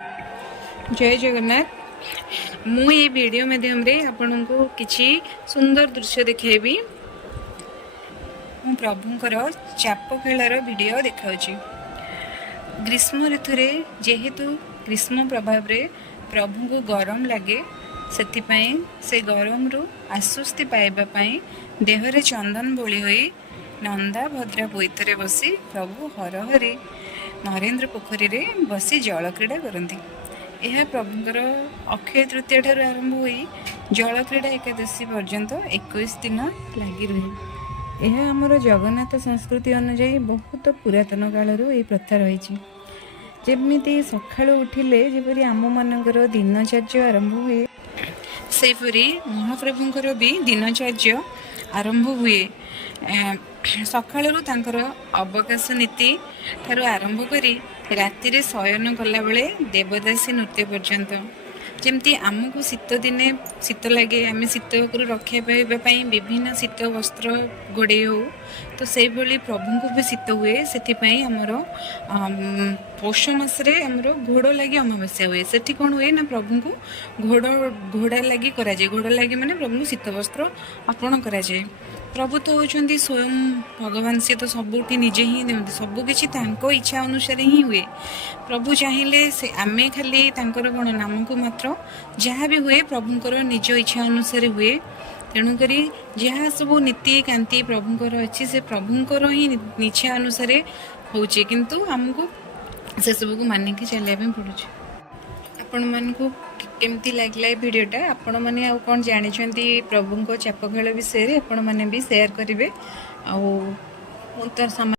जय जगन्नाथ। मु ये वीडियो माध्यम रे आपन को किछि सुंदर दृश्य देखैबी। मु प्रभुंकर चाप खेलार वीडियो देखाउछि। ग्रीष्म ऋतु रे जेहेतु ग्रीष्म प्रभाव रे प्रभु को गरम लगे सेतिपई से गरम रु आश्वस्ति पाइबा पई देहरे चंदन बोली होई नंदा भद्रा बोईतरे बसी प्रभु हरहरि नरेंद्र पोखरी रे बसी जल क्रीड़ा करती। यह प्रभुंकर अक्षय तृतीय ठार आरंभ हो जल क्रीड़ा एकादशी पर्यंत 21 दिन लगी रहे। यह आमर जगन्नाथ संस्कृति अनुजाई बहुत पुरातन कालर ये प्रथा रही। जमी सकाळु उठिले जपरी आम मानकर दिनचर्या आरंभ हुए सेपरी महाप्रभुंकर भी दिनचर्या आरंभ हुए। सकाळु तांकर अवकाश नीति ठार आरंभ करी राति रे शयन कला बेले देवदासी नृत्य पर्यंत जमती आमको शीत दिने शीत लगे आम शीत रक्षा पाइबापी विभिन्न शीत वस्त्र गोड़े हो तो से भली प्रभु को भी शीत हुए से आमर पौष मसरे आमर घोड़ लगी अमावास्या हुए से कौन हुए ना प्रभु को घोड़ा लगी कराए। घोड़ा लगी माने प्रभु को शीत वस्त्र अर्पण कराए। प्रभु तो होती स्वयं भगवान सी तो सबुठी निजे ही दिखते सबकि इच्छा अनुसार ही हुए। प्रभु चाहिए से आमे खाली कौन नाम को मात्र जहाँ भी हुए प्रभुंकर निज इच्छा अनुसार हुए। तेणुक जहाँ सब नीति कांति प्रभुंकर अच्छी से प्रभुंकर ही इच्छा अनुसार होचे किंतु हमको से सब को मानिक चलने पड़े। आपण मान को केमती लगला वीडियोटा आपण मैंने आउ कौन जानी प्रभु को चाप खेल विषय आपण मैंने भी शेयर करेंगे। आ